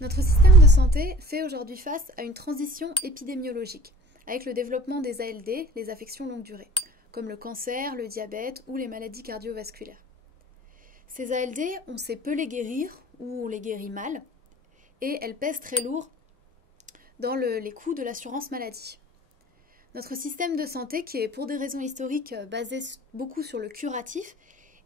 Notre système de santé fait aujourd'hui face à une transition épidémiologique, avec le développement des ALD, les affections longue durée, comme le cancer, le diabète ou les maladies cardiovasculaires. Ces ALD, on sait peu les guérir ou on les guérit mal, et elles pèsent très lourd dans les coûts de l'assurance maladie. Notre système de santé, qui est pour des raisons historiques basé beaucoup sur le curatif,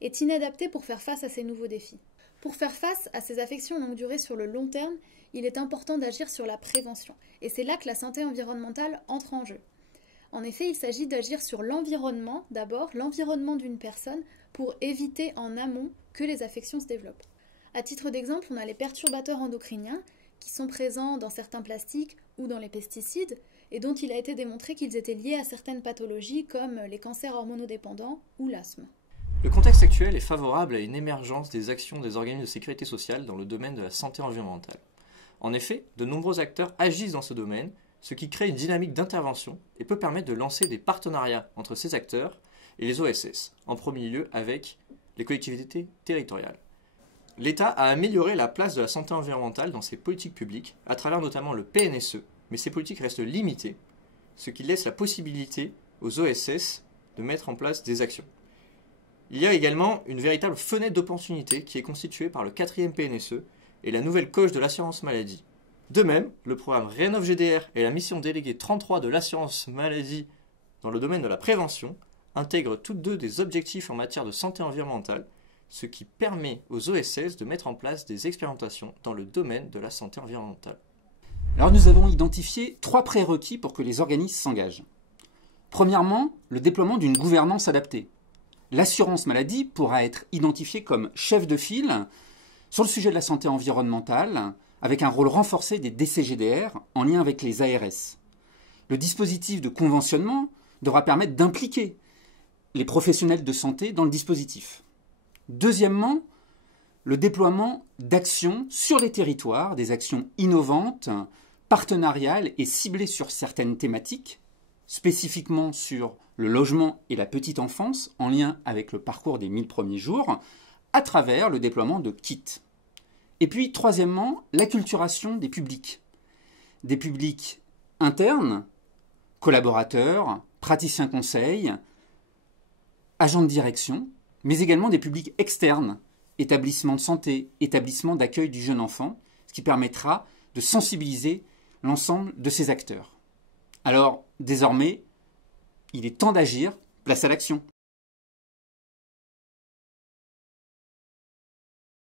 est inadapté pour faire face à ces nouveaux défis. Pour faire face à ces affections longue durée sur le long terme, il est important d'agir sur la prévention. Et c'est là que la santé environnementale entre en jeu. En effet, il s'agit d'agir sur l'environnement, d'abord, l'environnement d'une personne, pour éviter en amont que les affections se développent. À titre d'exemple, on a les perturbateurs endocriniens qui sont présents dans certains plastiques ou dans les pesticides et dont il a été démontré qu'ils étaient liés à certaines pathologies comme les cancers hormonodépendants ou l'asthme. Le contexte actuel est favorable à une émergence des actions des organismes de sécurité sociale dans le domaine de la santé environnementale. En effet, de nombreux acteurs agissent dans ce domaine, ce qui crée une dynamique d'intervention et peut permettre de lancer des partenariats entre ces acteurs et les OSS, en premier lieu avec les collectivités territoriales. L'État a amélioré la place de la santé environnementale dans ses politiques publiques, à travers notamment le PNSE, mais ces politiques restent limitées, ce qui laisse la possibilité aux OSS de mettre en place des actions. Il y a également une véritable fenêtre d'opportunité qui est constituée par le 4e PNSE et la nouvelle coche de l'assurance maladie. De même, le programme Rénov-GDR et la mission déléguée 33 de l'assurance maladie dans le domaine de la prévention intègrent toutes deux des objectifs en matière de santé environnementale, ce qui permet aux OSS de mettre en place des expérimentations dans le domaine de la santé environnementale. Alors nous avons identifié 3 prérequis pour que les organismes s'engagent. Premièrement, le déploiement d'une gouvernance adaptée. L'assurance maladie pourra être identifiée comme chef de file sur le sujet de la santé environnementale, avec un rôle renforcé des DCGDR en lien avec les ARS. Le dispositif de conventionnement devra permettre d'impliquer les professionnels de santé dans le dispositif. Deuxièmement, le déploiement d'actions sur les territoires, des actions innovantes, partenariales et ciblées sur certaines thématiques, spécifiquement sur le logement et la petite enfance, en lien avec le parcours des 1000 premiers jours, à travers le déploiement de kits. Et puis, troisièmement, l'acculturation des publics internes, collaborateurs, praticiens conseils, agents de direction, mais également des publics externes, établissements de santé, établissements d'accueil du jeune enfant, ce qui permettra de sensibiliser l'ensemble de ces acteurs. Alors, désormais, il est temps d'agir, place à l'action.